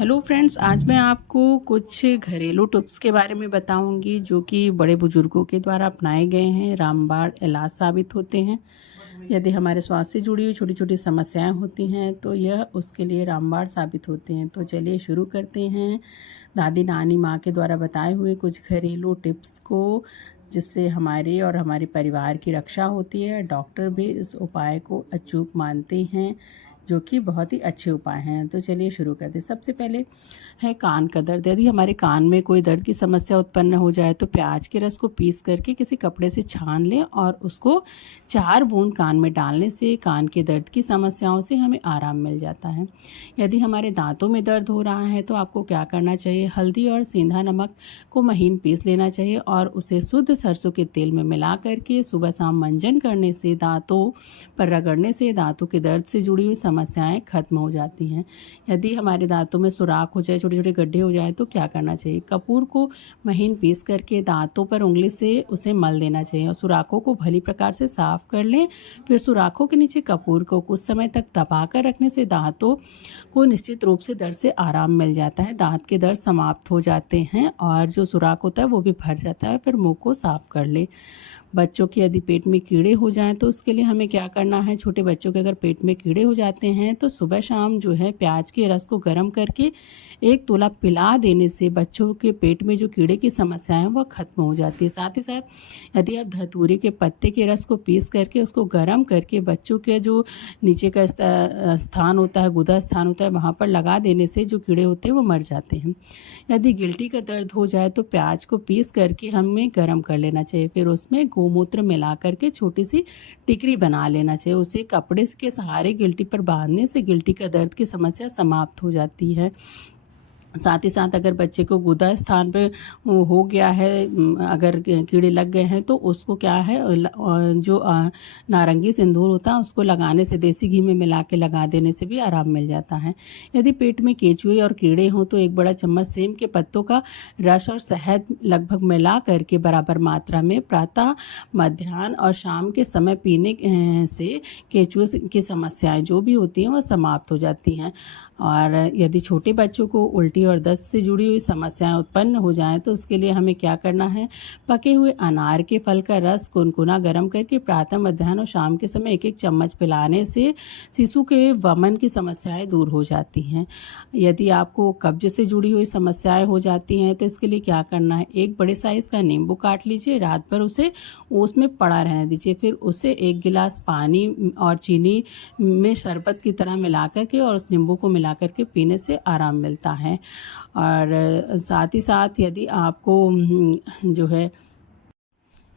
Hello friends, आज मैं आपको कुछ घरेलू टिप्स के बारे में बताऊंगी जो कि बड़े बुजुर्गों के द्वारा अपनाए गए हैं, रामबाण इलाज साबित होते हैं। यदि हमारे स्वास्थ्य से जुड़ी हुई छोटी छोटी समस्याएं होती हैं तो यह उसके लिए रामबाण साबित होते हैं। तो चलिए शुरू करते हैं दादी नानी माँ के द्वारा बताए हुए कुछ घरेलू टिप्स को, जिससे हमारे और हमारे परिवार की रक्षा होती है। डॉक्टर भी इस उपाय को अचूक मानते हैं, जो कि बहुत ही अच्छे उपाय हैं। तो चलिए शुरू करते हैं। सबसे पहले है कान का दर्द। यदि हमारे कान में कोई दर्द की समस्या उत्पन्न हो जाए तो प्याज के रस को पीस करके किसी कपड़े से छान लें और उसको 4 बूंद कान में डालने से कान के दर्द की समस्याओं से हमें आराम मिल जाता है। यदि हमारे दांतों में दर्द हो रहा है तो आपको क्या करना चाहिए, हल्दी और सेंधा नमक को महीन पीस लेना चाहिए और उसे शुद्ध सरसों के तेल में मिला करके सुबह शाम मंजन करने से, दांतों पर रगड़ने से दांतों के दर्द से जुड़ी हुई समस्याएं खत्म हो जाती हैं। यदि हमारे दांतों में सुराख हो जाए, छोटे छोटे गड्ढे हो जाए तो क्या करना चाहिए, कपूर को महीन पीस करके दांतों पर उंगली से उसे मल देना चाहिए और सुराखों को भली प्रकार से साफ कर लें। फिर सुराखों के नीचे कपूर को कुछ समय तक दबा कर रखने से दांतों को निश्चित रूप से दर्द से आराम मिल जाता है। दांत के दर्द समाप्त हो जाते हैं और जो सुराख होता है वो भी भर जाता है। फिर मुंह को साफ कर लें। बच्चों के यदि पेट में कीड़े हो जाएं तो उसके लिए हमें क्या करना है, छोटे बच्चों के अगर पेट में कीड़े हो जाते हैं तो सुबह शाम जो है प्याज के रस को गर्म करके 1 तोला पिला देने से बच्चों के पेट में जो कीड़े की समस्या है वह खत्म हो जाती है। साथ ही साथ यदि आप धतूरे के पत्ते के रस को पीस करके उसको गर्म करके बच्चों के जो नीचे का स्थान होता है, गुदा स्थान होता है, वहाँ पर लगा देने से जो कीड़े होते हैं वो मर जाते हैं। यदि गिल्टी का दर्द हो जाए तो प्याज को पीस करके हमें गर्म कर लेना चाहिए। फिर उसमें गोमूत्र मिला करके छोटी सी टिकरी बना लेना चाहिए। उसे कपड़े के सहारे गिल्टी पर बांधने से गिल्टी का दर्द की समस्या समाप्त हो जाती है। साथ ही साथ अगर बच्चे को गुदा स्थान पे हो गया है, अगर कीड़े लग गए हैं तो उसको क्या है, जो नारंगी सिंदूर होता है उसको लगाने से, देसी घी में मिला के लगा देने से भी आराम मिल जाता है। यदि पेट में केचुए और कीड़े हों तो 1 बड़ा चम्मच सेम के पत्तों का रस और शहद लगभग मिला करके बराबर मात्रा में प्रातः, मध्याह्न और शाम के समय पीने से केचुए की समस्याएं जो भी होती हैं वह समाप्त हो जाती हैं। और यदि छोटे बच्चों को उल्टी और दस्त से जुड़ी हुई समस्याएं उत्पन्न हो जाएं तो उसके लिए हमें क्या करना है, पके हुए अनार के फल का रस कुनकुना गर्म करके प्रातः, मध्याह्न और शाम के समय 1-1 चम्मच पिलाने से शिशु के वमन की समस्याएं दूर हो जाती हैं। यदि आपको कब्ज से जुड़ी हुई समस्याएं हो जाती हैं तो इसके लिए क्या करना है, 1 बड़े साइज का नींबू काट लीजिए, रात भर उसे उसमें पड़ा रहने दीजिए। फिर उसे 1 गिलास पानी और चीनी में शरबत की तरह मिला करके और उस नींबू को मिला करके पीने से आराम मिलता है। और साथ ही साथ यदि आपको जो है,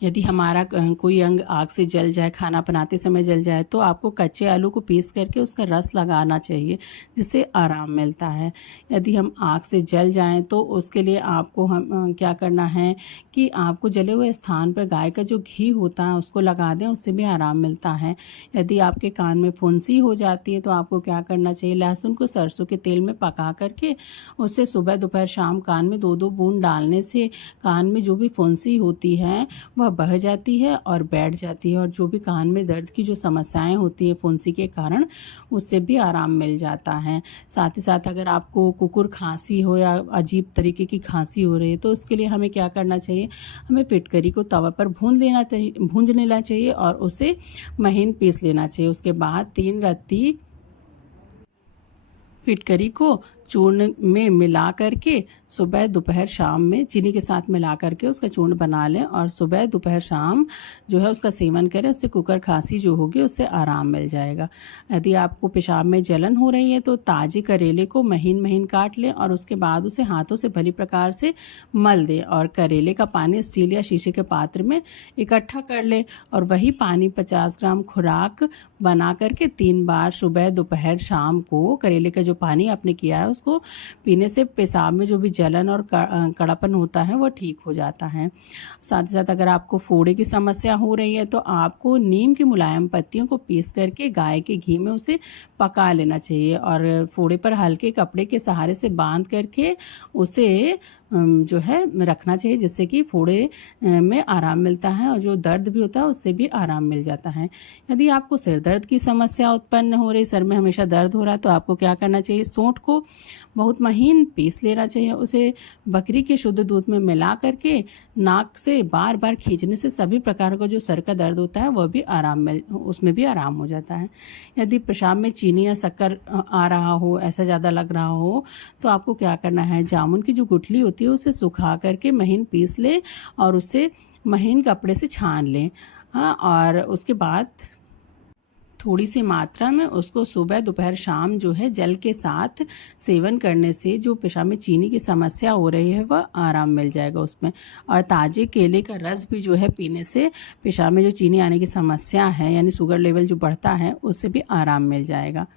यदि हमारा कोई अंग आग से जल जाए, खाना बनाते समय जल जाए, तो आपको कच्चे आलू को पीस करके उसका रस लगाना चाहिए, जिससे आराम मिलता है। यदि हम आग से जल जाएं तो उसके लिए आपको हम क्या करना है कि आपको जले हुए स्थान पर गाय का जो घी होता है उसको लगा दें, उससे भी आराम मिलता है। यदि आपके कान में फुंसी हो जाती है तो आपको क्या करना चाहिए, लहसुन को सरसों के तेल में पका करके उससे सुबह, दोपहर, शाम कान में 2-2 बूंद डालने से कान में जो भी फुंसी होती है वह बह जाती है और बैठ जाती है। और जो भी कान में दर्द की जो समस्याएं होती है फुंसी के कारण, उससे भी आराम मिल जाता है। साथ ही साथ अगर आपको कुकुर खांसी हो या अजीब तरीके की खांसी हो रही है तो उसके लिए हमें क्या करना चाहिए, हमें फिटकरी को तवा पर भूंज लेना चाहिए और उसे महीन पीस लेना चाहिए। उसके बाद 3 रत्ती फिटकरी को चूर्ण में मिला करके सुबह, दोपहर, शाम में चीनी के साथ मिला करके उसका चूर्ण बना लें और सुबह, दोपहर, शाम जो है उसका सेवन करें। उससे कुकर खांसी जो होगी उससे आराम मिल जाएगा। यदि आपको पेशाब में जलन हो रही है तो ताजे करेले को महीन महीन काट लें और उसके बाद उसे हाथों से भली प्रकार से मल दें और करेले का पानी स्टील या शीशे के पात्र में इकट्ठा कर लें और वही पानी 50 ग्राम खुराक बना करके 3 बार सुबह, दोपहर, शाम को करेले का जो पानी आपने किया है उसको पीने से पेशाब में जो भी जलन और कड़ापन होता है वो ठीक हो जाता है। साथ ही साथ अगर आपको फोड़े की समस्या हो रही है तो आपको नीम की मुलायम पत्तियों को पीस करके गाय के घी में उसे पका लेना चाहिए और फोड़े पर हल्के कपड़े के सहारे से बांध करके उसे जो है रखना चाहिए, जिससे कि फोड़े में आराम मिलता है और जो दर्द भी होता है उससे भी आराम मिल जाता है। यदि आपको सिर दर्द की समस्या उत्पन्न हो रही, सर में हमेशा दर्द हो रहा है, तो आपको क्या करना चाहिए, सोंठ को बहुत महीन पीस लेना चाहिए। उसे बकरी के शुद्ध दूध में मिला करके नाक से बार बार खींचने से सभी प्रकार का जो सर का दर्द होता है वह भी उसमें भी आराम हो जाता है। यदि पेशाब में चीनी या शक्कर आ रहा हो, ऐसा ज़्यादा लग रहा हो, तो आपको क्या करना है, जामुन की जो गुठली होती है उसे सुखा करके महीन पीस लें और उसे महीन कपड़े से छान लें। हाँ, और उसके बाद थोड़ी सी मात्रा में उसको सुबह दोपहर शाम जो है जल के साथ सेवन करने से जो पेशाब में चीनी की समस्या हो रही है वह आराम मिल जाएगा उसमें। और ताजे केले का रस भी जो है पीने से पेशाब में जो चीनी आने की समस्या है यानी शुगर लेवल जो बढ़ता है उससे भी आराम मिल जाएगा।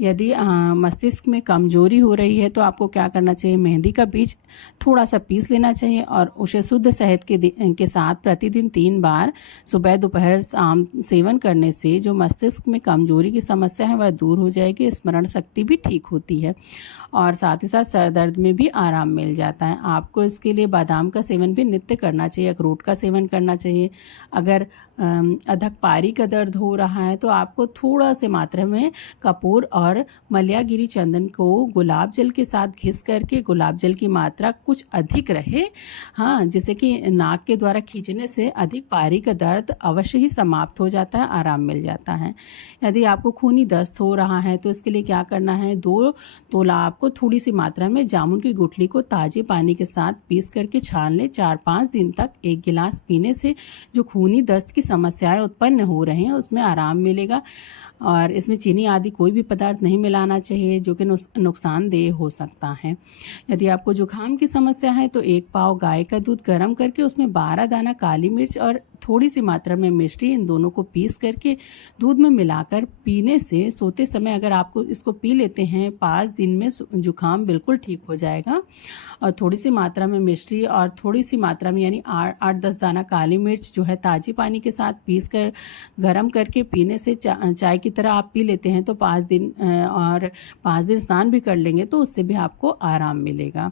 यदि मस्तिष्क में कमजोरी हो रही है तो आपको क्या करना चाहिए, मेहंदी का बीज थोड़ा सा पीस लेना चाहिए और उसे शुद्ध शहद के साथ प्रतिदिन 3 बार सुबह दोपहर शाम सेवन करने से जो मस्तिष्क में कमजोरी की समस्या है वह दूर हो जाएगी, स्मरण शक्ति भी ठीक होती है और साथ ही साथ सर दर्द में भी आराम मिल जाता है। आपको इसके लिए बादाम का सेवन भी नित्य करना चाहिए, अखरोट का सेवन करना चाहिए। अगर अधक पारी का दर्द हो रहा है तो आपको थोड़ा से मात्रा में कपूर और मलयागिरी चंदन को गुलाब जल के साथ घिस करके, गुलाब जल की मात्रा कुछ अधिक रहे, हाँ, जैसे कि नाक के द्वारा खींचने से अधिक पारी का दर्द अवश्य ही समाप्त हो जाता है, आराम मिल जाता है। यदि आपको खूनी दस्त हो रहा है तो इसके लिए क्या करना है, 2 तोला आपको थोड़ी सी मात्रा में जामुन की गुठली को ताजे पानी के साथ पीस करके छान लें। 4-5 दिन तक 1 गिलास पीने से जो खूनी दस्त की समस्याएं उत्पन्न हो रही हैं उसमें आराम मिलेगा। और इसमें चीनी आदि कोई भी पदार्थ नहीं मिलाना चाहिए जो कि नुकसानदेह हो सकता है। यदि आपको जुकाम की समस्या है तो 1 पाव गाय का दूध गर्म करके उसमें 12 दाना काली मिर्च और थोड़ी सी मात्रा में मिश्री, इन दोनों को पीस करके दूध में मिलाकर पीने से सोते समय अगर आपको इसको पी लेते हैं 5 दिन में जुकाम बिल्कुल ठीक हो जाएगा। और थोड़ी सी मात्रा में मिश्री और थोड़ी सी मात्रा में यानी 8-10 दाना काली मिर्च जो है ताजे पानी के साथ पीस कर गर्म करके पीने से चाय की तरह आप पी लेते हैं तो 5 दिन और 5 दिन स्नान भी कर लेंगे तो उससे भी आपको आराम मिलेगा।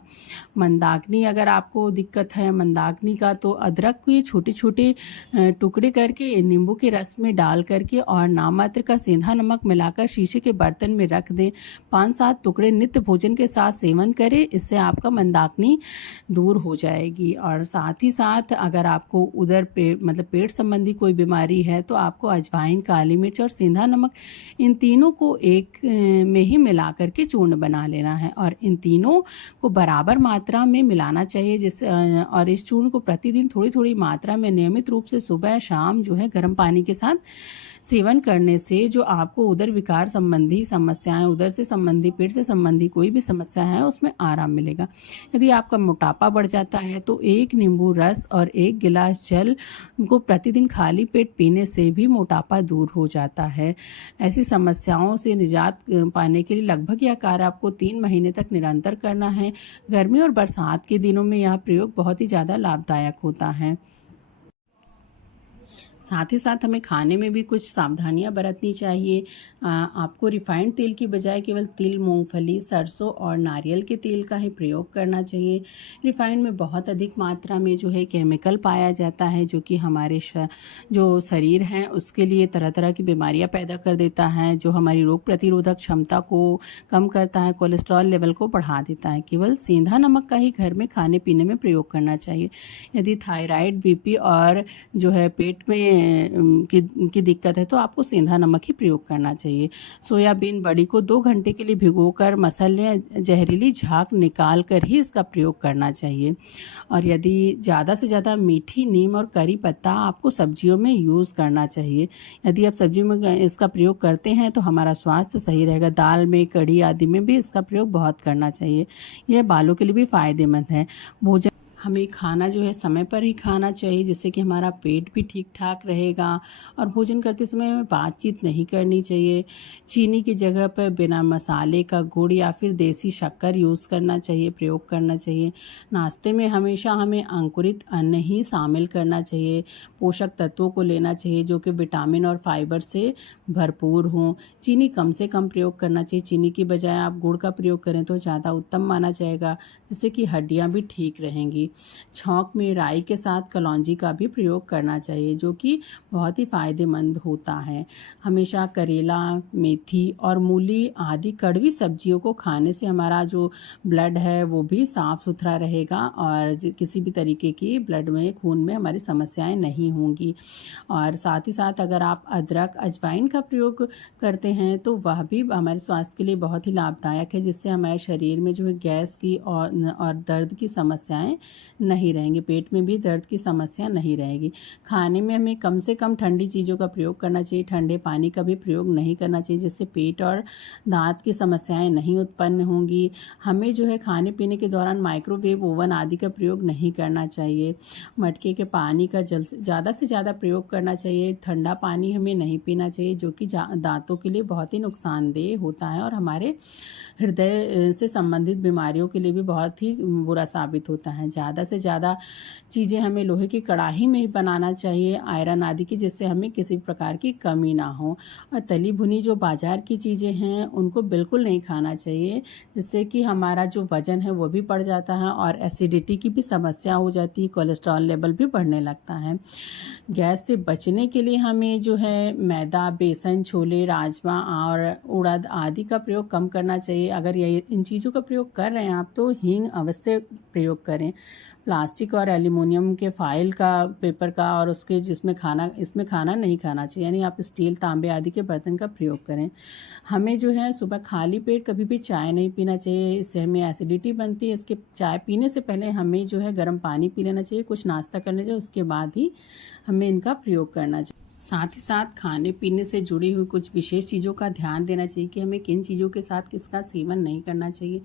मंदाग्नि अगर आपको दिक्कत है मंदाग्नि का तो अदरक को ये छोटे-छोटे टुकड़े करके नींबू के रस में डाल करके और नामात्र का सेंधा नमक मिलाकर शीशे के बर्तन में रख दें। 5-7 टुकड़े नित्य भोजन के साथ सेवन करें, इससे आपका मंदाग्नि दूर हो जाएगी। और साथ ही साथ अगर आपको उधर मतलब पेट संबंधी कोई बीमारी है तो आपको अजवाइन, काली मिर्च और सेंधा नमक, इन तीनों को एक में ही मिला करके चूर्ण बना लेना है और इन तीनों को बराबर मात्रा में मिलाना चाहिए। और इस चूर्ण को प्रतिदिन थोड़ी थोड़ी मात्रा में नियमित रूप से सुबह शाम जो है गर्म पानी के साथ सेवन करने से जो आपको उदर विकार संबंधी समस्याएं, उदर से संबंधी, पेट से संबंधी कोई भी समस्या है उसमें आराम मिलेगा। यदि आपका मोटापा बढ़ जाता है तो 1 नींबू रस और 1 गिलास जल को प्रतिदिन खाली पेट पीने से भी मोटापा दूर हो जाता है। ऐसी समस्याओं से निजात पाने के लिए लगभग यह कार्य आपको 3 महीने तक निरंतर करना है। गर्मी और बरसात के दिनों में यह प्रयोग बहुत ही ज़्यादा लाभदायक होता है। साथ ही साथ हमें खाने में भी कुछ सावधानियां बरतनी चाहिए। आपको रिफाइंड तेल की बजाय केवल तिल, मूंगफली, सरसों और नारियल के तेल का ही प्रयोग करना चाहिए। रिफाइंड में बहुत अधिक मात्रा में जो है केमिकल पाया जाता है जो कि हमारे जो शरीर है उसके लिए तरह तरह की बीमारियां पैदा कर देता है, जो हमारी रोग प्रतिरोधक क्षमता को कम करता है, कोलेस्ट्रॉल लेवल को बढ़ा देता है। केवल सेंधा नमक का ही घर में खाने पीने में प्रयोग करना चाहिए। यदि थायराइड, बीपी और जो है पेट में की दिक्कत है तो आपको सेंधा नमक ही प्रयोग करना चाहिए। सोयाबीन बड़ी को 2 घंटे के लिए भिगोकर मसल लें, जहरीली झाग निकाल कर ही इसका प्रयोग करना चाहिए। और यदि ज़्यादा से ज़्यादा मीठी नीम और करी पत्ता आपको सब्जियों में यूज़ करना चाहिए। यदि आप सब्जी में इसका प्रयोग करते हैं तो हमारा स्वास्थ्य सही रहेगा। दाल में, कढ़ी आदि में भी इसका प्रयोग बहुत करना चाहिए। यह बालों के लिए भी फायदेमंद है। भोजन हमें खाना जो है समय पर ही खाना चाहिए जिससे कि हमारा पेट भी ठीक ठाक रहेगा। और भोजन करते समय हमें बातचीत नहीं करनी चाहिए। चीनी की जगह पर बिना मसाले का गुड़ या फिर देसी शक्कर यूज़ करना चाहिए, प्रयोग करना चाहिए। नाश्ते में हमेशा हमें अंकुरित अन्न ही शामिल करना चाहिए। पोषक तत्वों को लेना चाहिए जो कि विटामिन और फाइबर से भरपूर हों। चीनी कम से कम प्रयोग करना चाहिए। चीनी की बजाय आप गुड़ का प्रयोग करें तो ज़्यादा उत्तम माना जाएगा, जिससे कि हड्डियाँ भी ठीक रहेंगी। छौंक में राई के साथ कलौंजी का भी प्रयोग करना चाहिए, जो कि बहुत ही फायदेमंद होता है। हमेशा करेला, मेथी और मूली आदि कड़वी सब्जियों को खाने से हमारा जो ब्लड है वो भी साफ सुथरा रहेगा और किसी भी तरीके की ब्लड में, खून में हमारी समस्याएं नहीं होंगी। और साथ ही साथ अगर आप अदरक, अजवाइन का प्रयोग करते हैं तो वह भी हमारे स्वास्थ्य के लिए बहुत ही लाभदायक है, जिससे हमारे शरीर में जो है गैस की और दर्द की समस्याएं नहीं रहेंगी, पेट में भी दर्द की समस्या नहीं रहेगी। खाने में हमें कम से कम ठंडी चीज़ों का प्रयोग करना चाहिए, ठंडे पानी का भी प्रयोग नहीं करना चाहिए, जिससे पेट और दांत की समस्याएं नहीं उत्पन्न होंगी। हमें जो है खाने पीने के दौरान माइक्रोवेव ओवन आदि का प्रयोग नहीं करना चाहिए। मटके के पानी का ज़्यादा से ज़्यादा प्रयोग करना चाहिए। ठंडा पानी हमें नहीं पीना चाहिए, जो कि दांतों के लिए बहुत ही नुकसानदेह होता है और हमारे हृदय से संबंधित बीमारियों के लिए भी बहुत ही बुरा साबित होता है। ज़्यादा से ज़्यादा चीज़ें हमें लोहे की कढ़ाई में ही बनाना चाहिए, आयरन आदि की, जिससे हमें किसी प्रकार की कमी ना हो। और तली भुनी जो बाज़ार की चीज़ें हैं उनको बिल्कुल नहीं खाना चाहिए, जिससे कि हमारा जो वज़न है वो भी बढ़ जाता है और एसिडिटी की भी समस्या हो जाती है, कोलेस्ट्रॉल लेवल भी बढ़ने लगता है। गैस से बचने के लिए हमें जो है मैदा, बेसन, छोले, राजमा और उड़द आदि का प्रयोग कम करना चाहिए। अगर ये इन चीज़ों का प्रयोग कर रहे हैं आप तो हींग अवश्य प्रयोग करें। प्लास्टिक और एल्युमिनियम के फाइल का, पेपर का और उसके इसमें खाना नहीं खाना चाहिए, यानी आप स्टील, तांबे आदि के बर्तन का प्रयोग करें। हमें जो है सुबह खाली पेट कभी भी चाय नहीं पीना चाहिए, इससे हमें एसिडिटी बनती है। इसके चाय पीने से पहले हमें जो है गर्म पानी पी लेना चाहिए, कुछ नाश्ता करना चाहिए, उसके बाद ही हमें इनका प्रयोग करना चाहिए। साथ ही साथ खाने पीने से जुड़ी हुई कुछ विशेष चीज़ों का ध्यान देना चाहिए कि हमें किन चीज़ों के साथ किसका सेवन नहीं करना चाहिए,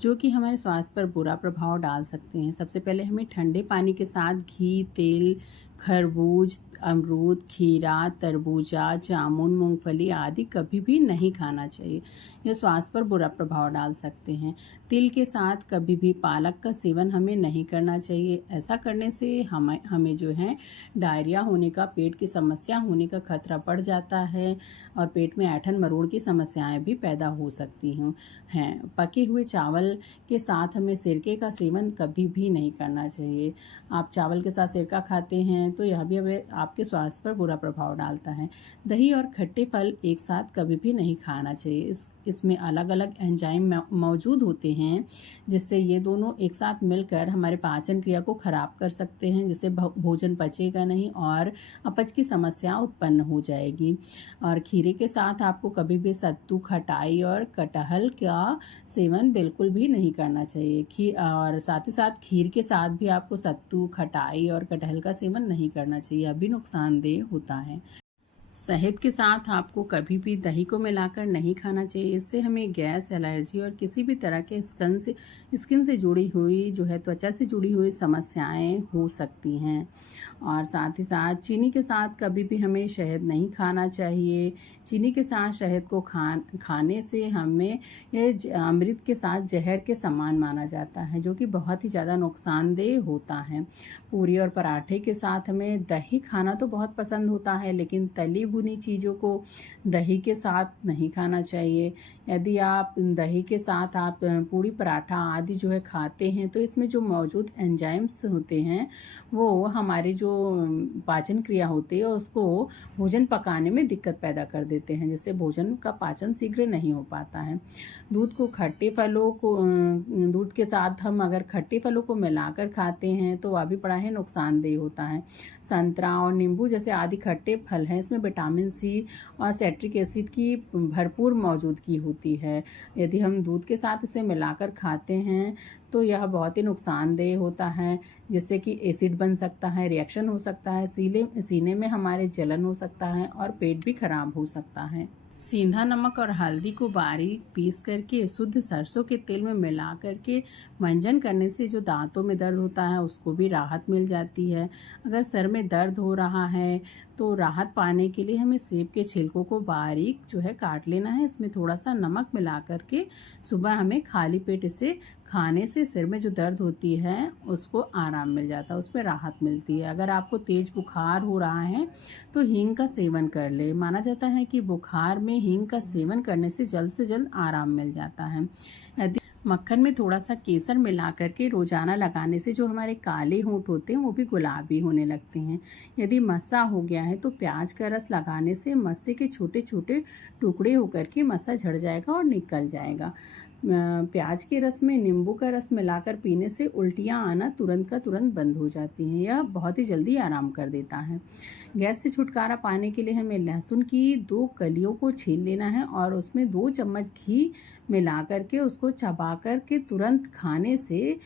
जो कि हमारे स्वास्थ्य पर बुरा प्रभाव डाल सकते हैं। सबसे पहले हमें ठंडे पानी के साथ घी, तेल, खरबूज, अमरूद, खीरा, तरबूजा, जामुन, मूंगफली आदि कभी भी नहीं खाना चाहिए, यह स्वास्थ्य पर बुरा प्रभाव डाल सकते हैं। तिल के साथ कभी भी पालक का सेवन हमें नहीं करना चाहिए। ऐसा करने से हमें जो है डायरिया होने का, पेट की समस्या होने का खतरा बढ़ जाता है और पेट में ऐंठन मरोड़ की समस्याएं भी पैदा हो सकती हैं। पके हुए चावल के साथ हमें सिरके का सेवन कभी भी नहीं करना चाहिए। आप चावल के साथ सिरका खाते हैं तो यह भी हमें आपके स्वास्थ्य पर बुरा प्रभाव डालता है। दही और खट्टे फल एक साथ कभी भी नहीं खाना चाहिए। इसमें अलग अलग एंजाइम मौजूद होते हैं, जिससे ये दोनों एक साथ मिलकर हमारे पाचन क्रिया को खराब कर सकते हैं, जिससे भोजन पचेगा नहीं और अपच की समस्या उत्पन्न हो जाएगी। और खीरे के साथ आपको कभी भी सत्तू, खटाई और कटहल का सेवन बिल्कुल भी नहीं करना चाहिए। और साथ ही साथ खीर के साथ भी आपको सत्तू, खटाई और कटहल का सेवन नहीं करना चाहिए, यह भी नुकसानदेह होता है। शहद के साथ आपको कभी भी दही को मिलाकर नहीं खाना चाहिए, इससे हमें गैस, एलर्जी और किसी भी तरह के स्किन से जुड़ी हुई जो है, त्वचा से जुड़ी हुई समस्याएं हो सकती हैं। और साथ ही साथ चीनी के साथ कभी भी हमें शहद नहीं खाना चाहिए। चीनी के साथ शहद को खाने से हमें ये अमृत के साथ जहर के समान माना जाता है, जो कि बहुत ही ज़्यादा नुकसानदेह होता है। पूरी और पराठे के साथ हमें दही खाना तो बहुत पसंद होता है, लेकिन तली भुनी चीज़ों को दही के साथ नहीं खाना चाहिए। यदि आप दही के साथ आप पूरी, पराठा आदि जो है खाते हैं तो इसमें जो मौजूद एंजाइम्स होते हैं वो हमारी जो पाचन क्रिया होती है उसको भोजन पकाने में दिक्कत पैदा कर देते हैं, जिससे भोजन का पाचन शीघ्र नहीं हो पाता है। दूध के साथ हम अगर खट्टे फलों को मिलाकर खाते हैं तो वह भी बड़ा ही नुकसानदेह होता है। संतरा और नींबू जैसे आदि खट्टे फल हैं, इसमें विटामिन सी और सिट्रिक एसिड की भरपूर मौजूदगी होती है। यदि हम दूध के साथ इसे मिलाकर खाते हैं तो यह बहुत ही नुकसानदेह होता है, जिससे कि एसिड बन सकता है, रिएक्शन हो सकता है, सीने में हमारे जलन हो सकता है और पेट भी खराब हो सकता है। सेंधा नमक और हल्दी को बारीक पीस करके शुद्ध सरसों के तेल में मिला करके मंजन करने से जो दांतों में दर्द होता है उसको भी राहत मिल जाती है। अगर सर में दर्द हो रहा है तो राहत पाने के लिए हमें सेब के छिलकों को बारीक जो है काट लेना है, इसमें थोड़ा सा नमक मिला करके सुबह हमें खाली पेट इसे खाने से सिर में जो दर्द होती है उसको आराम मिल जाता है, उसमें राहत मिलती है। अगर आपको तेज बुखार हो रहा है तो हींग का सेवन कर ले। माना जाता है कि बुखार में हींग का सेवन करने से जल्द आराम मिल जाता है। यदि मक्खन में थोड़ा सा केसर मिला करके रोज़ाना लगाने से जो हमारे काले होंठ होते हैं वो भी गुलाबी होने लगते हैं। यदि मस्सा हो गया है तो प्याज का रस लगाने से मस्से के छोटे छोटे टुकड़े होकर के मस्सा झड़ जाएगा और निकल जाएगा। प्याज के रस में नींबू का रस मिलाकर पीने से उल्टियाँ आना तुरंत का तुरंत बंद हो जाती हैं। यह बहुत ही जल्दी आराम कर देता है। गैस से छुटकारा पाने के लिए हमें लहसुन की 2 कलियों को छील लेना है और उसमें 2 चम्मच घी मिला करके उसको चबा कर के तुरंत खाने से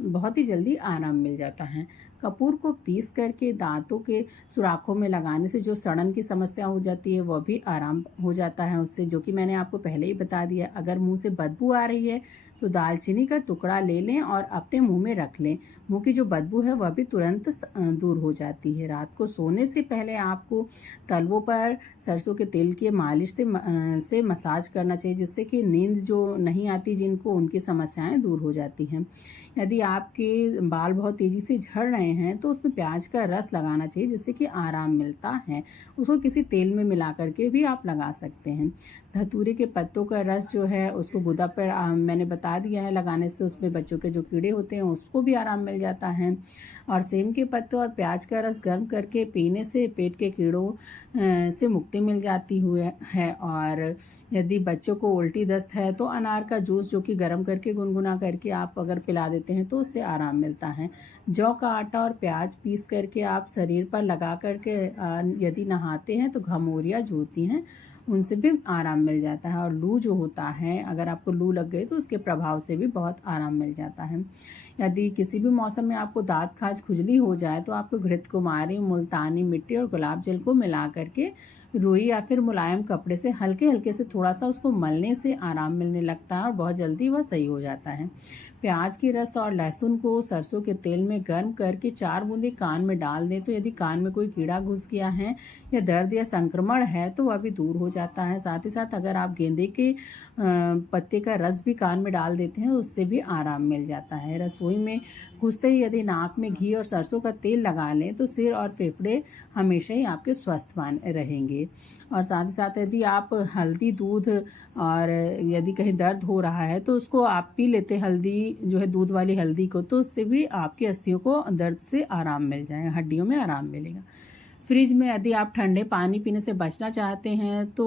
बहुत ही जल्दी आराम मिल जाता है। कपूर को पीस करके दांतों के सुराखों में लगाने से जो सड़न की समस्या हो जाती है वह भी आराम हो जाता है उससे, जो कि मैंने आपको पहले ही बता दिया। अगर मुंह से बदबू आ रही है तो दालचीनी का टुकड़ा ले लें और अपने मुंह में रख लें। मुंह की जो बदबू है वह भी तुरंत दूर हो जाती है। रात को सोने से पहले आपको तलवों पर सरसों के तेल के मालिश से मसाज करना चाहिए, जिससे कि नींद जो नहीं आती जिनको, उनकी समस्याएं दूर हो जाती हैं। यदि आपके बाल बहुत तेज़ी से झड़ रहे हैं तो उसमें प्याज का रस लगाना चाहिए, जिससे कि आराम मिलता है। उसको किसी तेल में मिला करके भी आप लगा सकते हैं। धतूरे के पत्तों का रस जो है उसको गुदा पर मैंने बता दिया है, लगाने से उसमें बच्चों के जो कीड़े होते हैं उसको भी आराम मिल जाता है। और सेम के पत्तों और प्याज का रस गर्म करके पीने से पेट के कीड़ों से मुक्ति मिल जाती हुई है। और यदि बच्चों को उल्टी दस्त है तो अनार का जूस जो कि गर्म करके गुनगुना करके आप अगर पिला देते हैं तो उससे आराम मिलता है। जौ का आटा और प्याज पीस करके आप शरीर पर लगा करके यदि नहाते हैं तो घमौरियाँ जो होती हैं उनसे भी आराम मिल जाता है। और लू जो होता है, अगर आपको लू लग गई तो उसके प्रभाव से भी बहुत आराम मिल जाता है। यदि किसी भी मौसम में आपको दांत खाज खुजली हो जाए तो आपको घृत कुमारी, मुल्तानी मिट्टी और गुलाब जल को मिला करके रुई या फिर मुलायम कपड़े से हल्के हल्के से थोड़ा सा उसको मलने से आराम मिलने लगता है और बहुत जल्दी वह सही हो जाता है। प्याज की रस और लहसुन को सरसों के तेल में गर्म करके 4 बूंदे कान में डाल दें तो यदि कान में कोई कीड़ा घुस गया है या दर्द या संक्रमण है तो वह भी दूर हो जाता है। साथ ही साथ अगर आप गेंदे के पत्ते का रस भी कान में डाल देते हैं उससे भी आराम मिल जाता है। रसोई में घुसते ही यदि नाक में घी और सरसों का तेल लगा लें तो सिर और फेफड़े हमेशा ही आपके स्वस्थ रहेंगे। और साथ ही साथ यदि आप हल्दी दूध, और यदि कहीं दर्द हो रहा है तो उसको आप पी लेते, हल्दी जो है दूध वाली हल्दी को, तो उससे भी आपकी अस्थियों को दर्द से आराम मिल जाएगा, हड्डियों में आराम मिलेगा। फ्रिज में यदि आप ठंडे पानी पीने से बचना चाहते हैं तो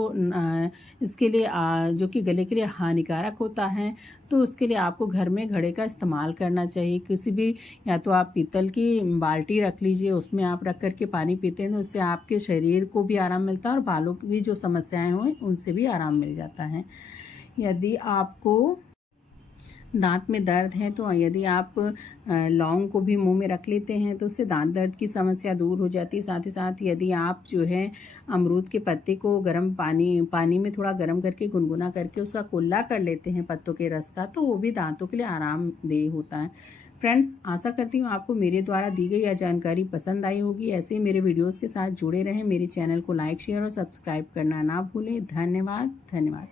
इसके लिए जो कि गले के लिए हानिकारक होता है, तो उसके लिए आपको घर में घड़े का इस्तेमाल करना चाहिए। किसी भी, या तो आप पीतल की बाल्टी रख लीजिए, उसमें आप रख करके पानी पीते हैं तो उससे आपके शरीर को भी आराम मिलता है और बालों की जो समस्याएं हों उनसे भी आराम मिल जाता है। यदि आपको दांत में दर्द है तो यदि आप लौंग को भी मुंह में रख लेते हैं तो उससे दांत दर्द की समस्या दूर हो जाती है। साथ ही साथ यदि आप जो है अमरूद के पत्ते को गर्म पानी में थोड़ा गर्म करके गुनगुना करके उसका कुल्ला कर लेते हैं पत्तों के रस का, तो वो भी दांतों के लिए आरामदेह होता है। फ्रेंड्स, आशा करती हूँ आपको मेरे द्वारा दी गई यह जानकारी पसंद आई होगी। ऐसे ही मेरे वीडियोज़ के साथ जुड़े रहें। मेरे चैनल को लाइक, शेयर और सब्सक्राइब करना ना भूलें। धन्यवाद।